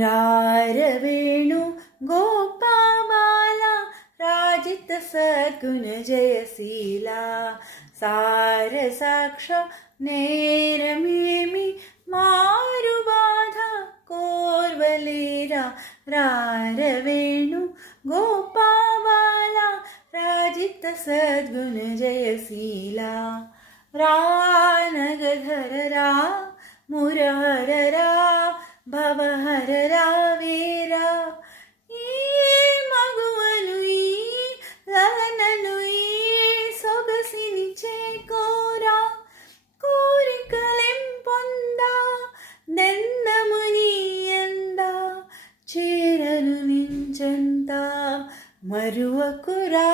రారవేణు గోపామాల రాజిత సద్గుణ జయశీల సార సాక్ష నేరమేమి మారు బాధ కోర్వలేరా రారవేణు గోపామాల రాజిత సద్గుణ జయశీల రానగధర రా మురహర రా భవహర రా వీరా ఈ మగువలు ఈ లలనలు ఈ సొగసిని చేకోరా కోరికలెం పొందా దెందముని ఎంద చేరను నించంత మరువకురా